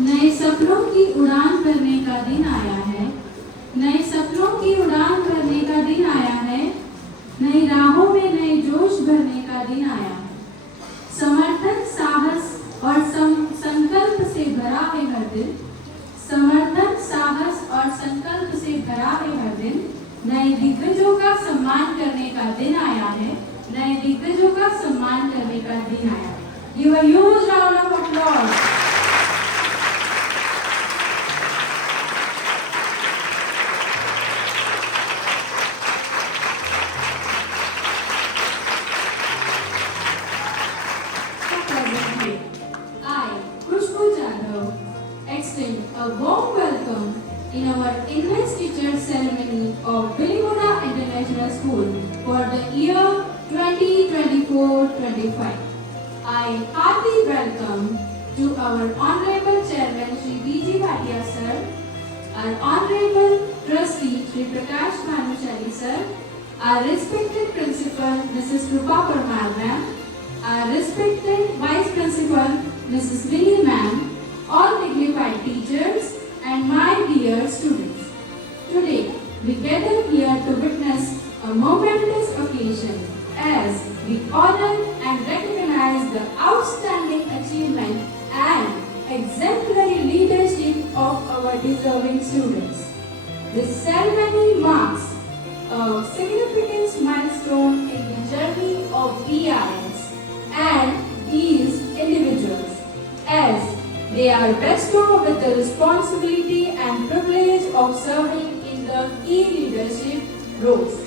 नए सपनों की उड़ान भरने का दिन आया है। नए सपनों की उड़ान भरने का दिन आया है। नई राहों में नए जोश भरने का दिन आया है। समर्थन, साहस और संकल्प से भरा है हर दिन। समर्थन, साहस और संकल्प से भरा है हर दिन। नए दिग्गजों का सम्मान करने का दिन आया है। नए दिग्गजों का सम्मान करने का दिन आया है। Give a huge round of applause. Extend a warm welcome in our English Teacher Ceremony of Bilimora International School for the year 2024-25. I heartily welcome to our Honorable Chairman Shri B.G. Bhatia Sir, our Honorable Trustee Shri Prakash Bhanushali Sir, our respected Principal Mrs. Krupa Parmar Ma'am, our respected Vice Principal Mrs. Vinny Ma'am, all dignified teachers and my dear students. Today, we gather here to witness a momentous occasion as we honor and recognize the outstanding achievement and exemplary leadership of our deserving students. This ceremony marks a significant milestone in the journey of BIS and these individuals as they are bestowed with the responsibility and privilege of serving in the key leadership roles.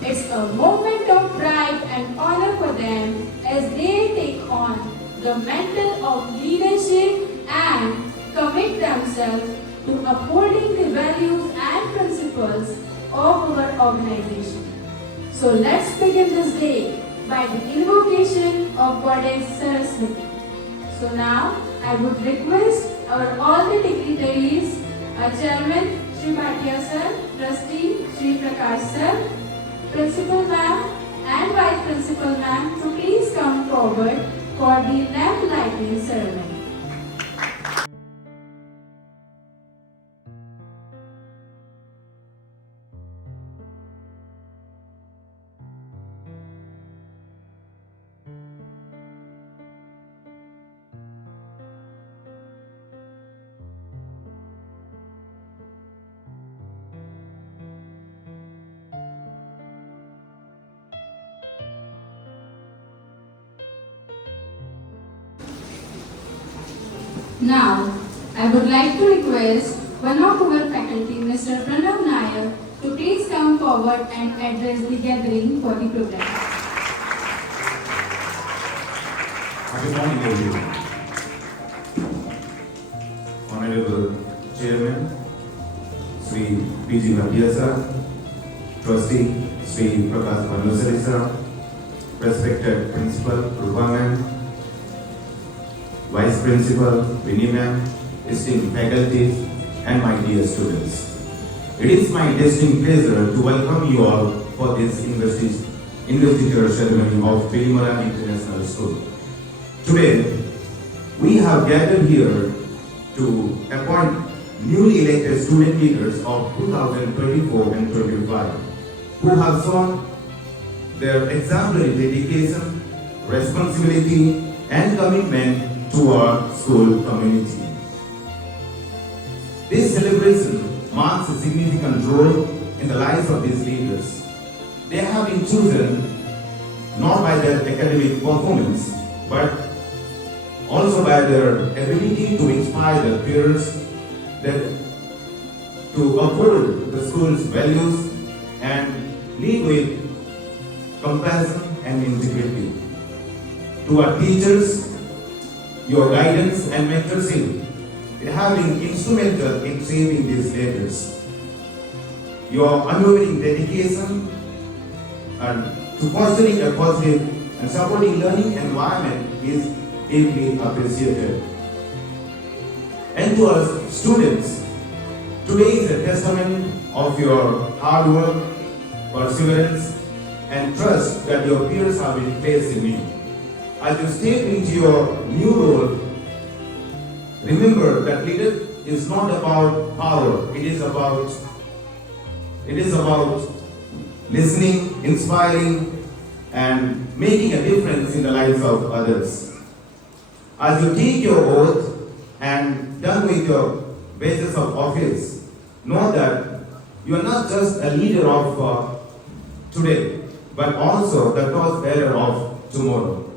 It's a moment of pride and honor for them as they take on the mantle of leadership and commit themselves to upholding the values and principles of our organization. So let's begin this day by the invocation of Goddess Saraswati. So now, I would request all the dignitaries, our Chairman Shri Bhatia Sir, Trustee Shri Prakash Sir, Principal Ma'am and Vice Principal Ma'am to please come forward for the lamp lighting ceremony. Now, I would like to request one of our faculty, Mr. Pranav Nair, to please come forward and address the gathering for the program. Good morning, everyone. Honorable Chairman, Sri B.G. Bhatia Sir, Trustee Sri Prakash Bhanushali Sir, respected Principal Krupa Ma'am, Vice Principal Vinny Ma'am, esteemed faculties, and my dear students. It is my distinct pleasure to welcome you all for this investiture ceremony of Bilimora International School. Today, we have gathered here to appoint newly elected student leaders of 2024 and 25 who have shown their exemplary dedication, responsibility, and commitment to our school community. This celebration marks a significant role in the lives of these leaders. They have been chosen not by their academic performance, but also by their ability to inspire their peers, to uphold the school's values and lead with compassion and integrity. To our teachers, your guidance and mentorship have been instrumental in shaping these leaders. Your unwavering dedication and to fostering a positive and supporting learning environment is deeply appreciated. And to our students, today is a testament of your hard work, perseverance, and trust that your peers have been placed in you. As you step into your new role, Remember that leadership is not about power. It is about listening, inspiring, and making a difference in the lives of others. As you take your oath and done with your basis of office, know that you are not just a leader of today, but also the torchbearer of tomorrow.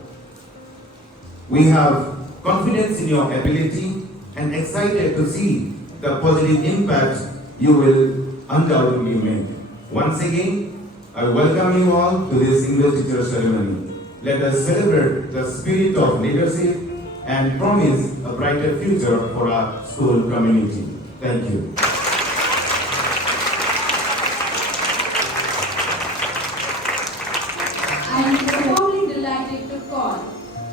We have confidence in your ability and excited to see the positive impact you will undoubtedly make. Once again, I welcome you all to this investiture ceremony. Let us celebrate the spirit of leadership and promise a brighter future for our school community. Thank you. I am profoundly delighted to call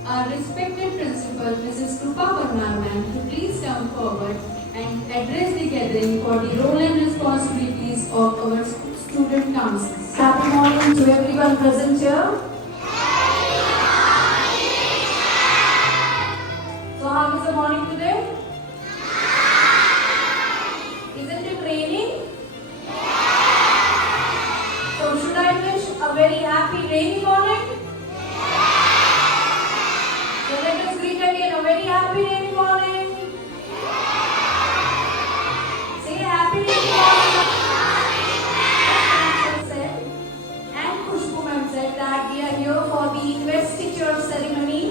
our respected principal, Mrs. Krupa Parmarman, to please come forward and address the gathering for the role and responsibilities of our student councils. Happy morning to everyone present here. So how is the morning today? Isn't it raining? So should I wish a very happy rainy morning? So let us greet again a very happy rainy morning. Say happy rainy morning. And Khushbu ma'am said that we are here for the investiture ceremony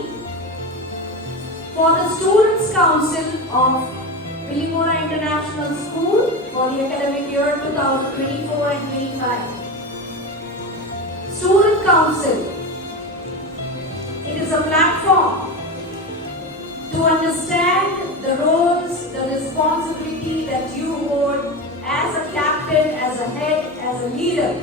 for the Students' Council of Vilimora International School for the academic year 2024 and 25. Student Council. It is a platform to understand the roles, the responsibility that you hold as a captain, as a head, as a leader.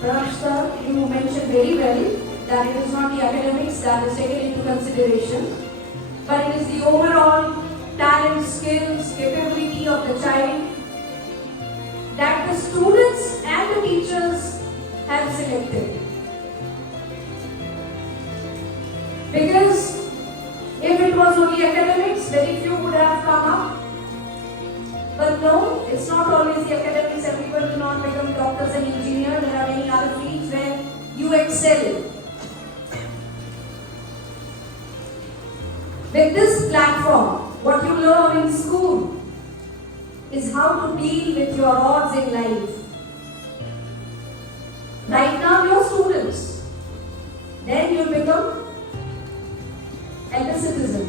Prakash sir, you mentioned very well that it is not the academics that is taken into consideration, but it is the overall talent, skills, capability of the child that the students and the teachers have selected. Because if it was only academics, very few would have come up. But no, it's not always the academics. Everyone will not become doctors and engineers. There are many other fields where you excel. With this platform, what you learn in school is how to deal with your odds in life. Right now you're students. Then you'll become elder citizen.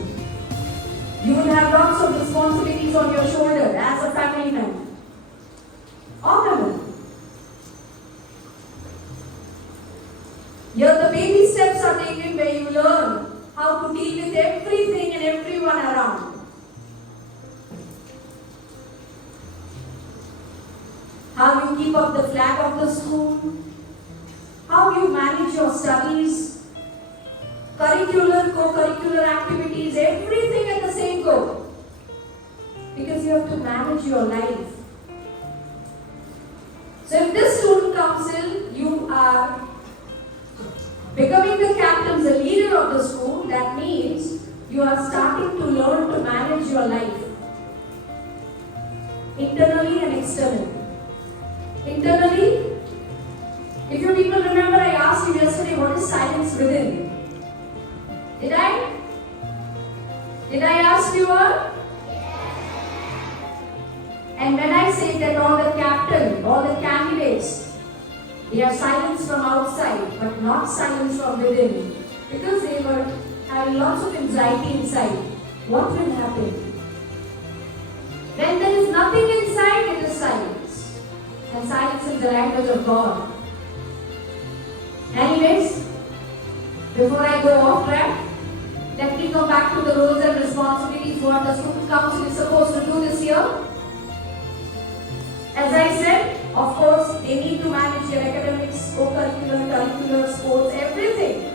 You will have lots of responsibilities on your shoulder as a family man or woman. Here the baby steps are taken where you learn how to deal with everything and everyone around. How you keep up the flag of the school, how you manage your studies, curricular, co-curricular activities, everything at the same go. Because you have to manage your life. So in this student council, you are becoming the captain, the leader of the school. That means you are starting to learn to manage your life. Internally and externally. Internally, if you people remember, I asked you yesterday, what is silence within? Did I? Did I ask you all? And when I say that all the captain, all the candidates, they are silence from outside, but not silence from within, because they were having lots of anxiety inside. What will happen? When there is nothing inside, it is silence. And silence is the language of God. Anyways, before I go off track, let me come back to the roles and responsibilities what the student council is supposed to do this year. As I said, of course, they need to manage their academics, co-curricular, curricular, sports, everything.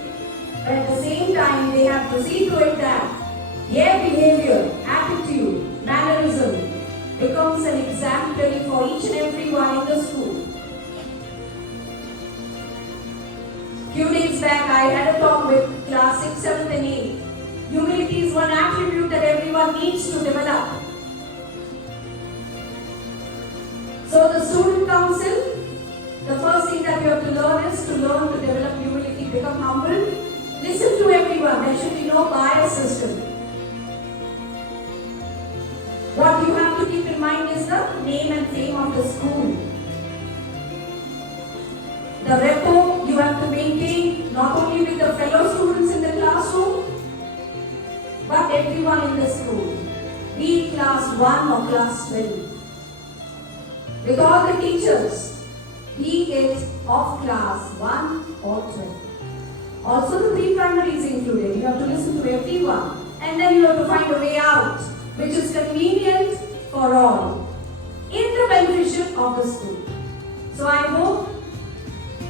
But at the same time, they have to see to it that their behavior, attitude, mannerism becomes an exemplary for each and every one in the school. Few days back, I had a talk with class 6, 7th and 8th. Humility is one attribute that everyone needs to develop. So the student council, the first thing that you have to learn is to learn to develop humility, become humble, listen to everyone. There should be no bias system. What you have to keep in mind is the name and fame of the school. The rapport you have to maintain not only with the fellow students in the classroom, but everyone in the school, be it class 1 or class 12. With all the teachers, be it of class 1 or 12. Also the pre-primary is included. You have to listen to everyone. And then you have to find a way out, which is convenient for all, in the beneficial of the school. So I hope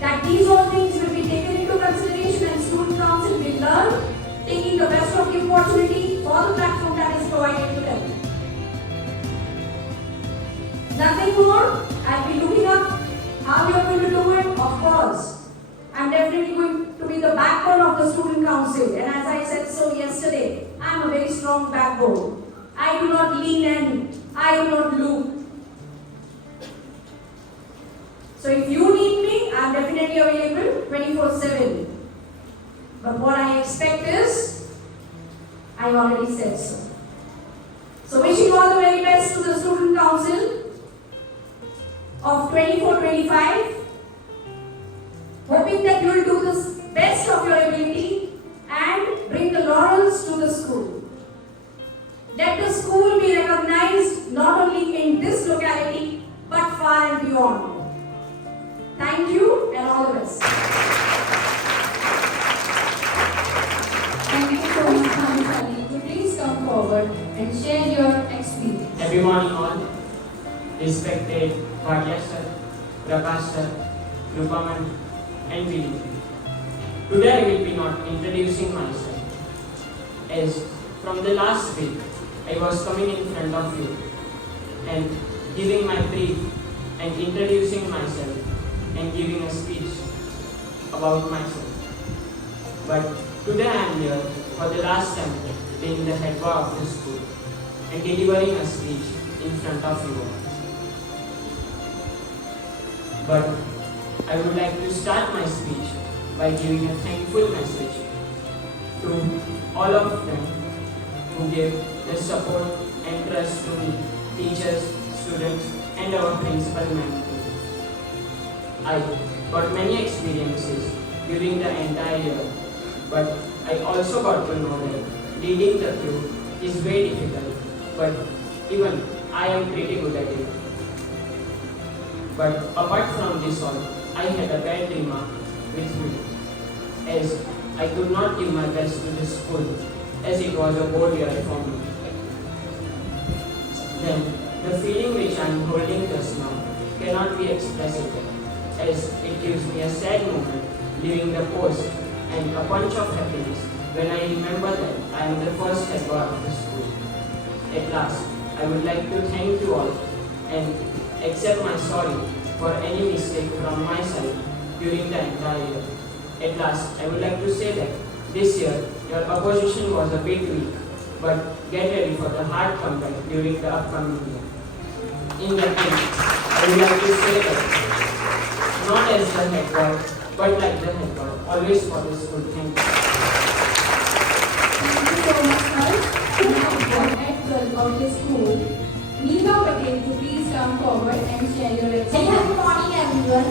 that these all things will be taken into consideration and student council will learn, taking the best of the opportunity for the platform that is provided to them. Nothing more. I'll be looking up how you are going to do it, of course. I'm definitely going to be the backbone of the student council, and as I said so yesterday, I'm a very strong backbone. I do not lean in, I do not loop. So if you need me, I'm definitely available 24/7. But what I expect is, I already said so. So wishing you all the very best to the student council of 24-25. Hoping that you will do the best of your ability and bring the laurels to the school. Let the school be recognized not only in this locality but far and beyond. Thank you and all the best. Thank you so much, Bhanushali. Could you please come forward and share your experience? Happy morning all. Respected Bhatia sir, Prakash sir, Rupaman and Vinny. Today I will be not introducing myself, as from the last week I was coming in front of you and giving my brief and introducing myself and giving a speech about myself. But today I am here for the last time being the head boy of the school and delivering a speech in front of you all. But I would like to start my speech by giving a thankful message to all of them who gave their support and trust to me, teachers, students, and our principal ma'am. I got many experiences during the entire year, but I also got to know that leading the group is very difficult, but even I am pretty good at it. But apart from this all, I had a bad remark with me, as I could not give my best to the school, as it was a board year for me. Then, the feeling which I am holding just now cannot be expressed, as it gives me a sad moment leaving the post and a bunch of happiness when I remember that I am the first head boy of the school. At last, I would like to thank you all and accept my sorry for any mistake from my side during the entire year. At last, I would like to say that this year your opposition was a bit weak, but get ready for the hard comeback during the upcoming year. In the end, I would like to say that not as the head boy, but like the head boy, always for the school. Thank you. Thank you so much, sir. Now, for head girl of the school, Neeta Patel, to please come forward and share your Very experience. happy morning everyone.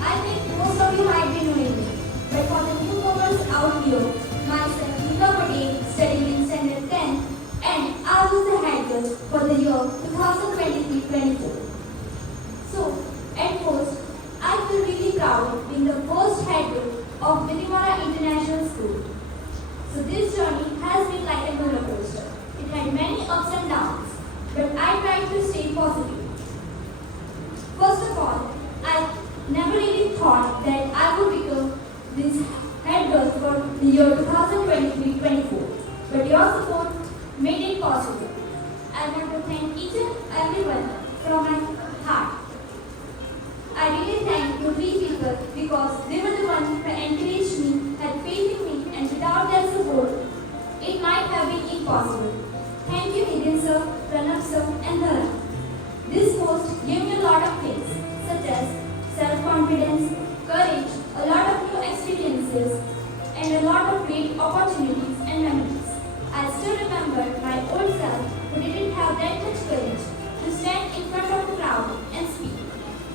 I think most of you might be knowing me, but for the newcomers out here, myself Neeta Patel studying in standard 10 and I was the head girl for the year 2023-24. So, at first, I feel really proud being the first head girl of Vidyamala International School. So this journey has been like a roller coaster. It had many ups and downs, but I tried to stay positive. First of all, I never really thought that I would become this head girl for the year 2023-24. But your support made it possible. I want to thank each and everyone from my heart. I really thank the three people because they were the ones who encouraged might have been impossible. Thank you, Nitin sir, Pranav sir, and Dhara. This post gave me a lot of things, such as self-confidence, courage, a lot of new experiences, and a lot of great opportunities and memories. I still remember my old self who didn't have that much courage to stand in front of a crowd and speak.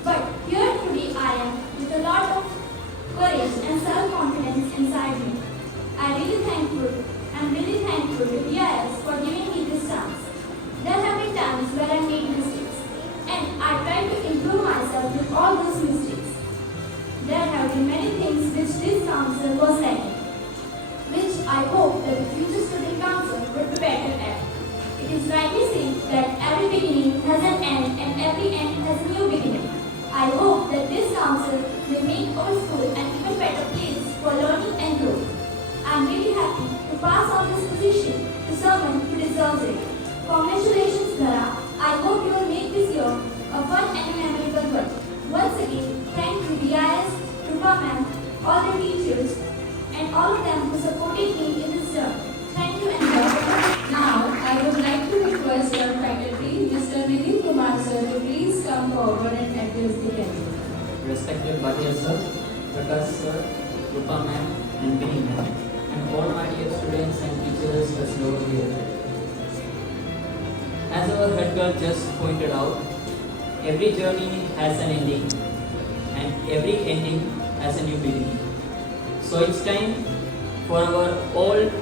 But here today I am with a lot of courage and self-confidence inside me. I'm really thankful to BIS for giving me this chance. There have been times where I made mistakes, and I tried to improve myself with all those mistakes. There have been many things which this council was lacking, which I hope that the future student council would be better at. It is rightly said that every beginning has an end and every end has a new beginning. I hope that this council will make our school an even better place for learning and growth. I am really happy to pass on this position to someone who deserves it. Congratulations, Dhara. I hope you will make this year a fun and memorable one. Once again, thank you BIS, Rupa ma'am, all the teachers, and all of them who supported me in this term. Thank you and welcome. Now, I would like to request our faculty, Mr. Nitin Kumar sir, to please come forward and address the gathering. Respected Bhatia sir, Prakash sir, Rupa ma'am, and Vinny ma'am, and all my dear students and teachers present over here. As our head girl just pointed out, every journey has an ending, and every ending has a new beginning. So it's time for our old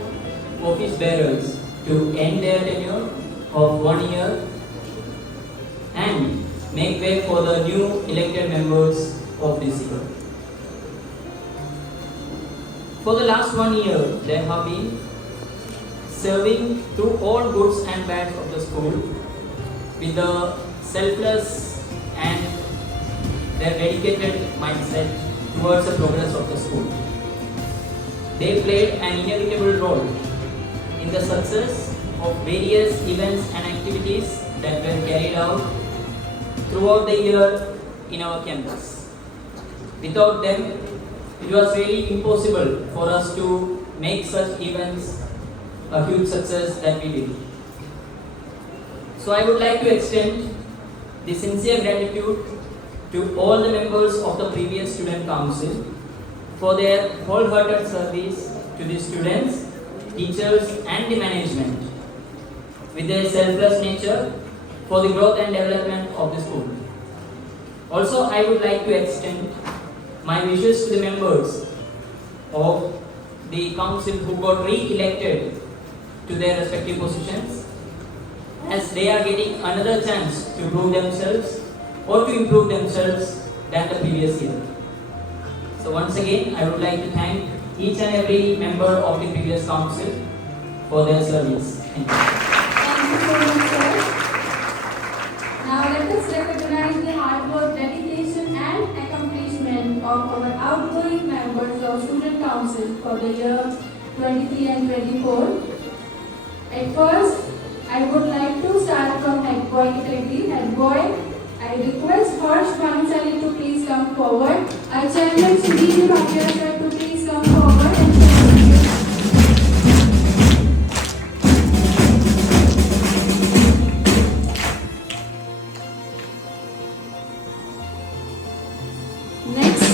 office bearers to end their tenure of 1 year and make way for the new elected members of this year. For the last 1 year, they have been serving through all goods and bads of the school with a selfless and their dedicated mindset towards the progress of the school. They played an inevitable role in the success of various events and activities that were carried out throughout the year in our campus. Without them, it was really impossible for us to make such events a huge success that we did. So I would like to extend the sincere gratitude to all the members of the previous student council for their wholehearted service to the students, teachers and the management with their selfless nature for the growth and development of the school. Also, I would like to extend my wishes to the members of the council who got re-elected to their respective positions, as they are getting another chance to prove themselves or to improve themselves than the previous year. So once again, I would like to thank each and every member of the previous council for their service. Thank you. Thank you so much, sir. Now let us recognize the hard work, dedication and accomplishment of our outgoing members of Student Council for the year 23 and 24. At first, I would like to start from head boy category. Head boy, I request Harsh Bhanushali to please come forward. Our chairman Shri Bhatia sir to please come forward and next,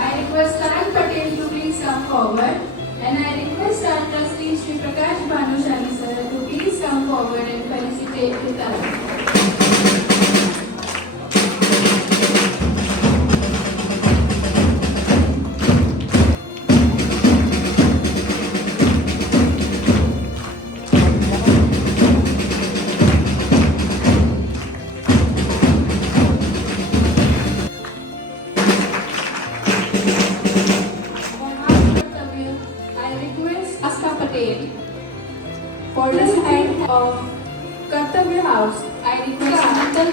I request Karan Patel to please come forward, and I request our trustee Shri Prakash Bhanushali sir to please come forward and felicitate with us. I request Asta Patel for the head of Kartavya House. I request Mental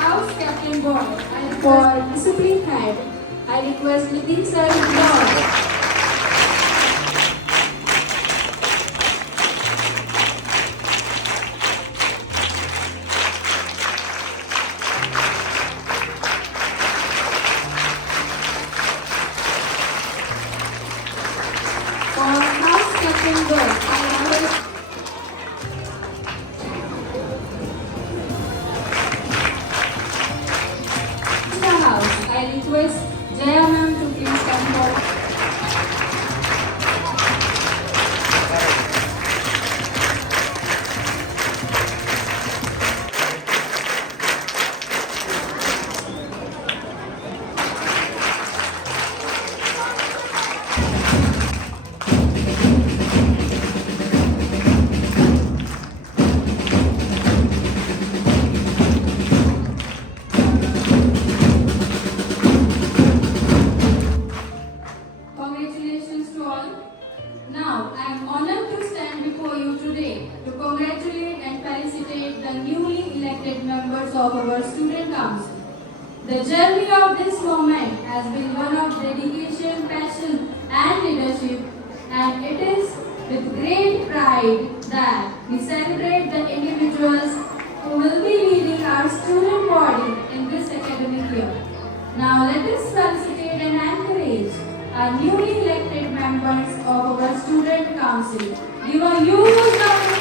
House Captain Boy. For discipline head, I request Nitin Sir Lord. request Jaya ma'am to please come forward. Congratulations to all. Now, I am honored to stand before you today to congratulate and felicitate the newly elected members of our Student Council. The journey of this moment has been one of dedication, passion and leadership, and it is with great pride that we celebrate the individuals who will be leading our student body in this academic year. Now let us felicitate and encourage our newly elected members of our Student Council. Give a huge round.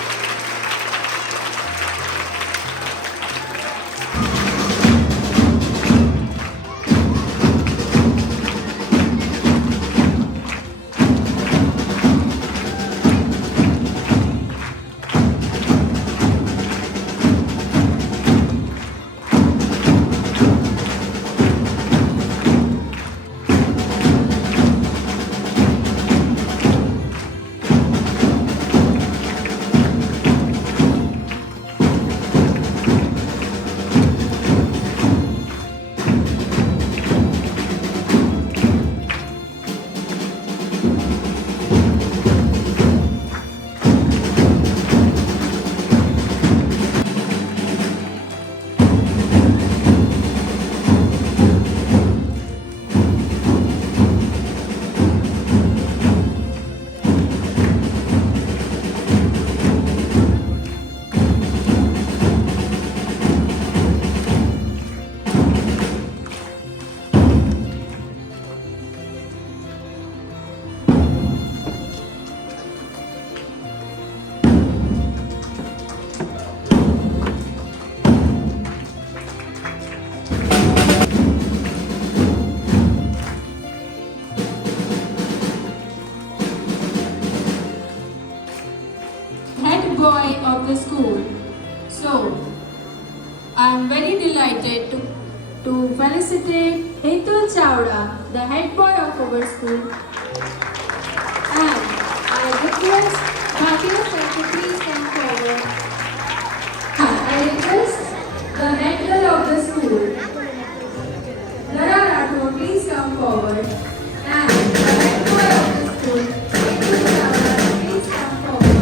Head boy of the school. So, I am very delighted to felicitate Hetul Chawda, the head boy of our school. And I request Bhatia sir to please come forward. I request the head girl of the school, Lara Rathore, please come forward. And the head boy of the school, Hetul Chawda, please come forward.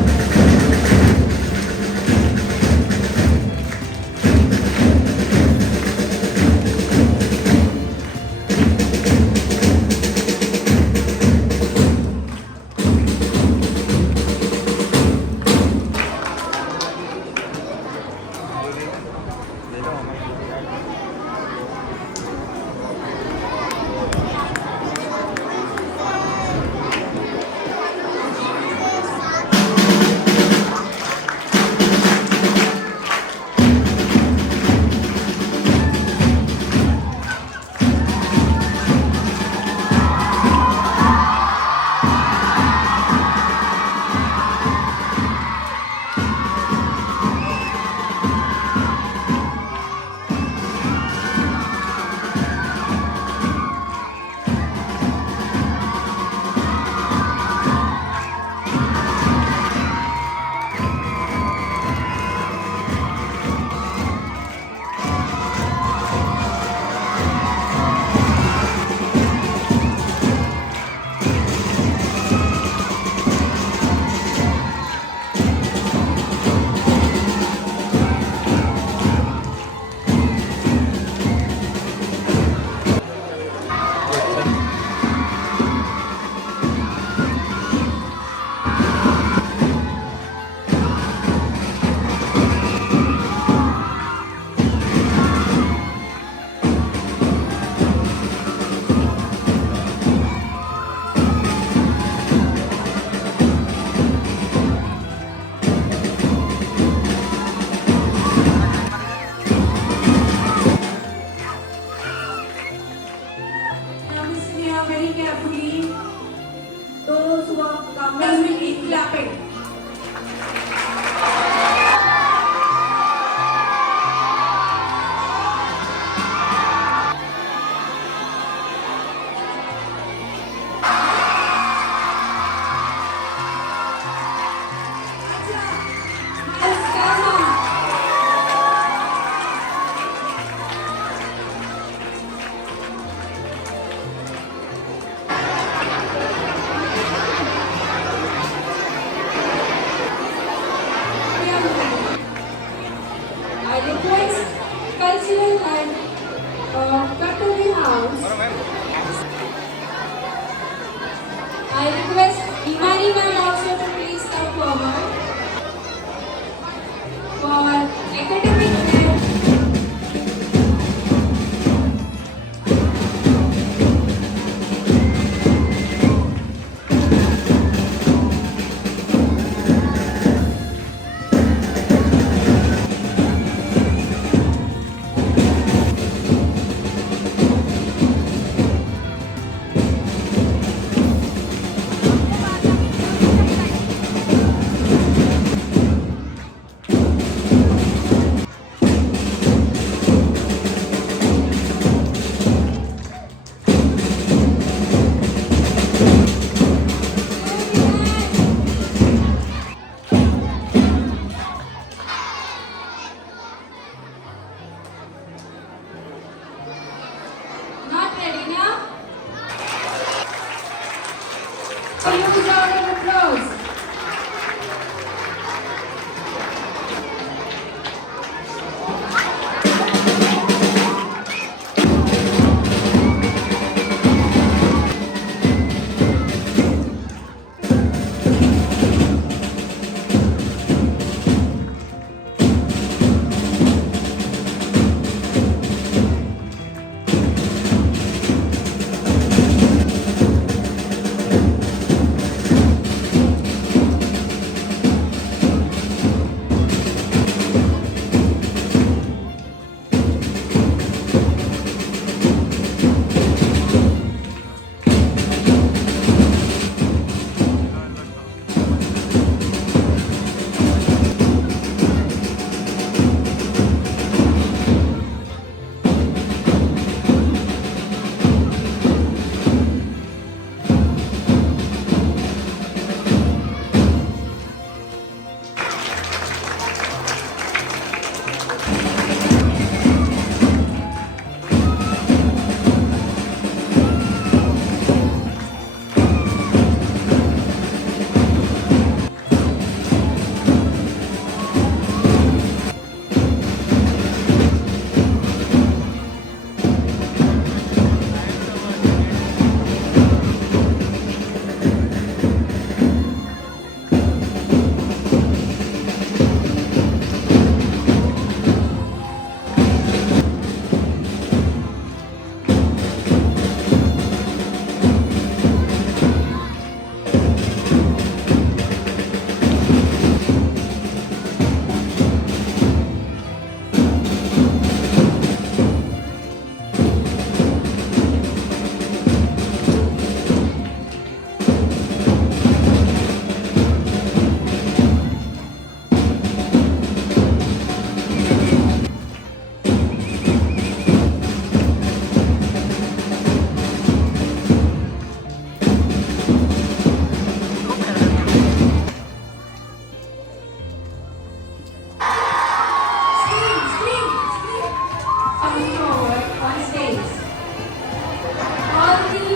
carefully. Those who are coming will be clapping. Yes, come on. I request cultural head Katari House. I request Imani ma'am also to please come forward for academic head. Not ready now? A huge round of applause. Coming forward on stage. All the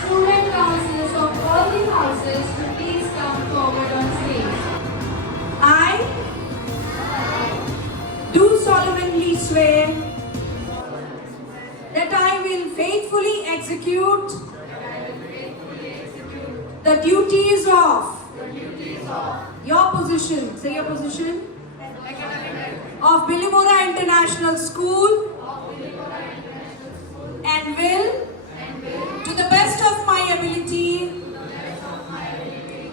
student councils of all the houses to please come forward on stage. I do solemnly swear that I will faithfully execute the duties of your position, say your position, of Billimora International School, and will, to the best of my ability,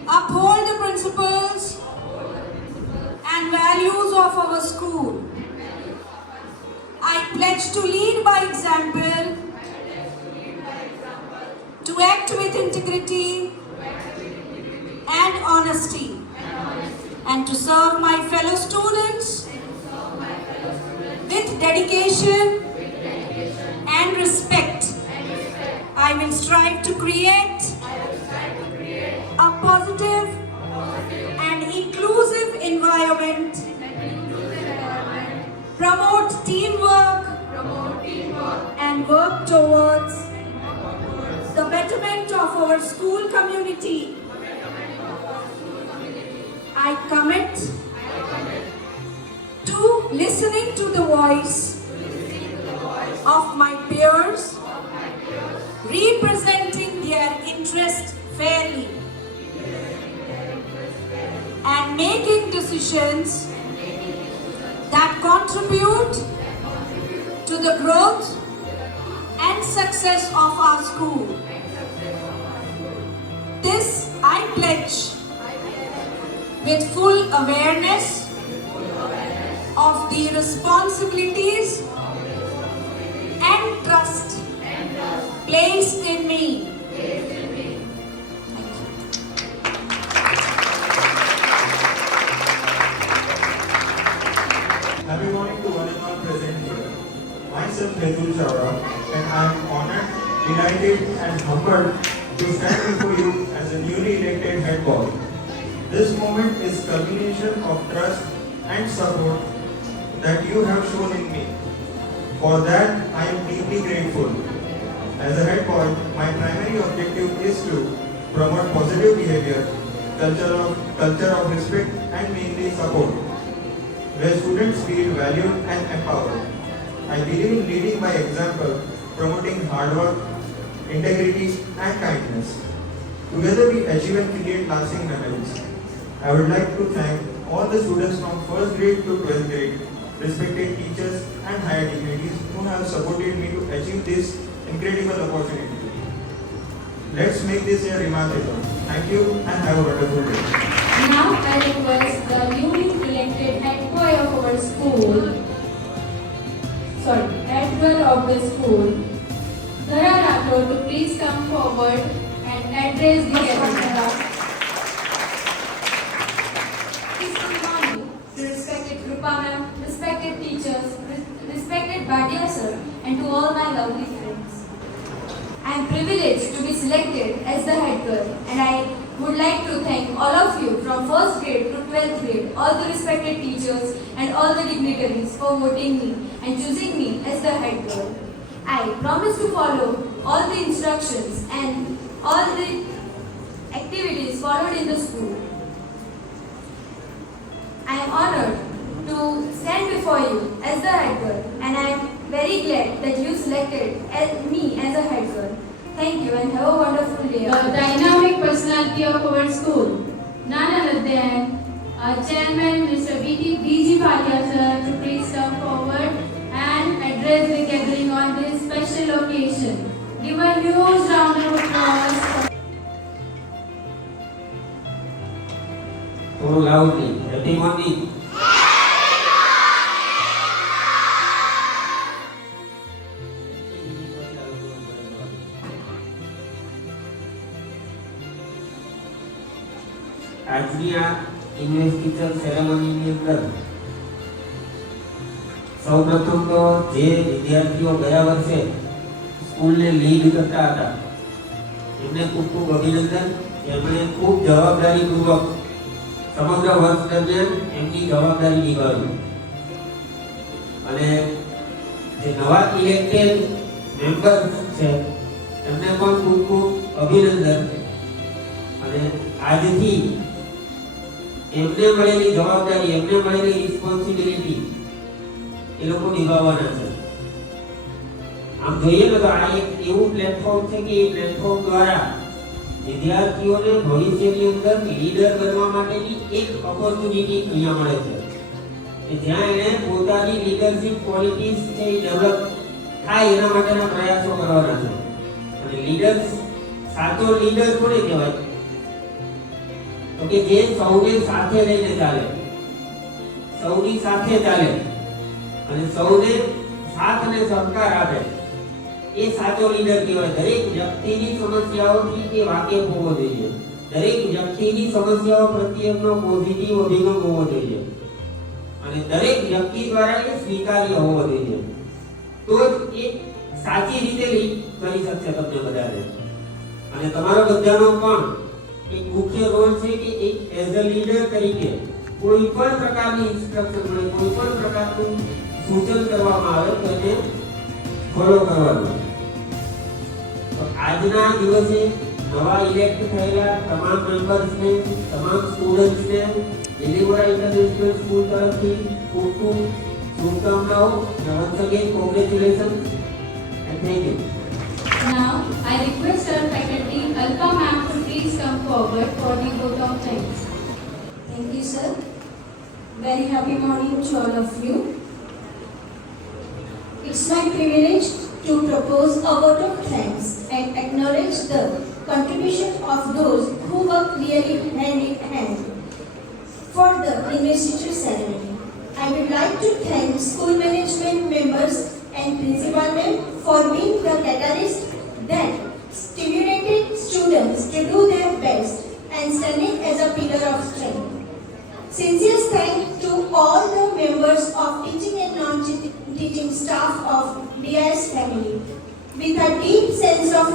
uphold the principles and values of our school. I pledge to lead by example, to act act with integrity and honesty, and to serve my fellow students with dedication and respect. I will strive to create a positive and inclusive environment, promote teamwork, and work towards the betterment of our school community. I commit to listening to the voice of my peers, representing their interest fairly, and making decisions that contribute to the growth and success of our school. This I pledge with full awareness of the responsibilities and trust placed in me. Happy morning to one and all present here. Myself Hezul Chawra, and I am honored, delighted and humbled to stand before you as a newly elected head boy. This moment is culmination of trust and support that you have shown in me. For that, I am deeply grateful. As a head boy, my primary objective is to promote positive behavior, culture of respect, and mainly support, where students feel valued and empowered. I believe in leading by example, promoting hard work, integrity, and kindness. Together we achieve and create lasting memories. I would like to thank all the students from 1st grade to 12th grade, respected teachers and higher dignitaries who have supported me to achieve this incredible opportunity. Let's make this year remarkable. Thank you and have a wonderful day. Now I request the newly elected head boy of our school, head girl of the school, Dhara Rathod, to please come forward and address the gathering. Good morning to respected Krupa ma'am, respected teachers, respected Bhatia sir, and to all my lovely friends. I am privileged to be selected as the head girl, and I would like to thank all of you from 1st grade to 12th grade, all the respected teachers and all the dignitaries for voting me and choosing me as the head girl. I promise to follow all the instructions and all the activities followed in the school. I am honored to stand before you as the head girl, and I am very glad that you selected me as a head girl. Thank you and have a wonderful day. The dynamic personality of our school, none other than our chairman, Mr. B.G. Bhatia sir, to please come forward and address the gathering on this special occasion. Give a huge round of applause. Oh, loudly. Happy morning. આજની આ investigation સેરેમનીની અંદર સૌપ્રથમ તો જે વિદ્યાર્થીઓ ગયા વર્ષે સ્કૂલને lead કરતા હતા એમને ખૂબ ખૂબ અભિનંદન. એમણે ખૂબ જવાબદારીપૂર્વક સમગ્ર વર્ષ દરમિયાન એમની જવાબદારી નિભાવી અને જે નવા ઇલેક્ટેડ મેમ્બર્સ છે એમને પણ ખૂબ ખૂબ અભિનંદન. અને આજથી એમને મળેલી જવાબદારી, એમને મળેલી રિસ્પોન્સિબિલિટી એ લોકો નિભાવવાના છે. આમ જોઈએ ને તો આ એક એવું પ્લેટફોર્મ છે કે એ પ્લેટફોર્મ દ્વારા વિદ્યાર્થીઓને ભવિષ્યની અંદર લીડર બનવા માટેની એક ઓપોર્ચ્યુનિટી અહીંયા મળે છે કે જ્યાં એને પોતાની લીડરશિપ ક્વોલિટીઝ છે એ ડેવલપ થાય એના માટેના પ્રયાસો કરવાના છે. અને લીડર્સ સાચો લીડર કોને કહેવાય? તો કે જે સૌને સાથે લઈને ચાલે, સૌની સાથે ચાલે અને સૌને સાથ અને સહકાર આપે એ સાચો લીડર કહેવાય. દરેક વ્યક્તિની સમસ્યાઓથી એ વાકેફ હોવો જોઈએ. દરેક વ્યક્તિની સમસ્યાઓ પ્રત્યે એમનો પોઝિટિવ અભિગમ હોવો જોઈએ અને દરેક વ્યક્તિ દ્વારા એ સ્વીકાર્ય હોવો જોઈએ. તો જ એ સાચી રીતે લીડ કરી શકશે તમને બધાને. અને તમારો બધાનો પણ એક મુખ્ય રોલ છે કે એક એઝ અ લીડર તરીકે કોઈ પણ પ્રકારની ઇન્સ્ટ્રક્શન મળે, કોઈ પણ પ્રકારનું સૂચન કરવામાં આવે તો એને ફોલો કરવાનું. તો આજના દિવસે નવા ઇલેક્ટ થયેલા તમામ મેમ્બર્સને, તમામ સ્ટુડન્ટ્સને દિલીવરા ઇન્ટરનેશનલ સ્કૂલ તરફથી ખૂબ ખૂબ શુભકામનાઓ. Once again congratulation and thank you. Now, I request our faculty, Alpa ma'am, to please come forward for the vote of thanks. Thank you, sir. Very happy morning to all of you. It's my privilege to propose a vote of thanks and acknowledge the contribution of those who work really hand in hand for the investiture ceremony. I would like to thank school management members and principal ma'am for being the catalyst that stimulated students to do their best and standing as a pillar of strength. Sincere thanks to all the members of teaching and non-teaching staff of DIS family. With a deep sense of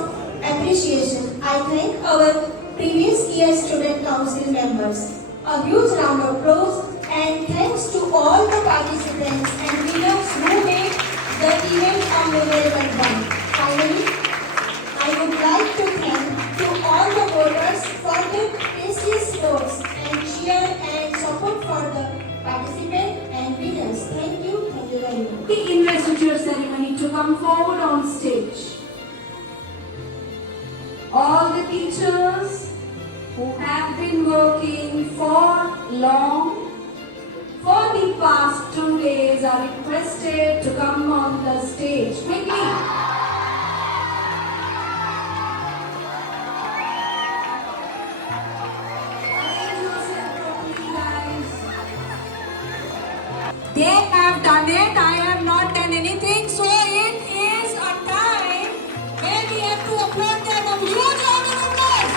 appreciation, I thank our previous year student council members. A huge round of applause and thanks to all the participants and winners who made the event a memorable one. Finally, I would like to thank to all the voters for their precious votes and cheer and support for the participants and winners. Thank you very much. The investiture ceremony to come forward on stage. All the teachers who have been working for long, for the past 2 days, are requested to come on the stage quickly. Arrange yourself properly, guys. They have done it, I have not done anything, so it is a time where we have to applaud them. A huge round of applause.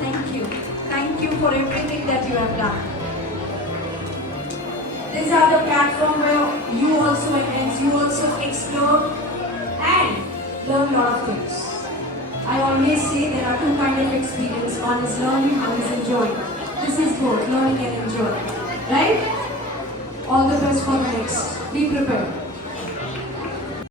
Thank you. Thank you for everything that you have done. These are the platform where you also enhance, you also explore and learn a lot of things. I always say there are two kinds of experience. One is learning, one is enjoying. This is both, learning and enjoying. Right? All the best for the next. Be prepared.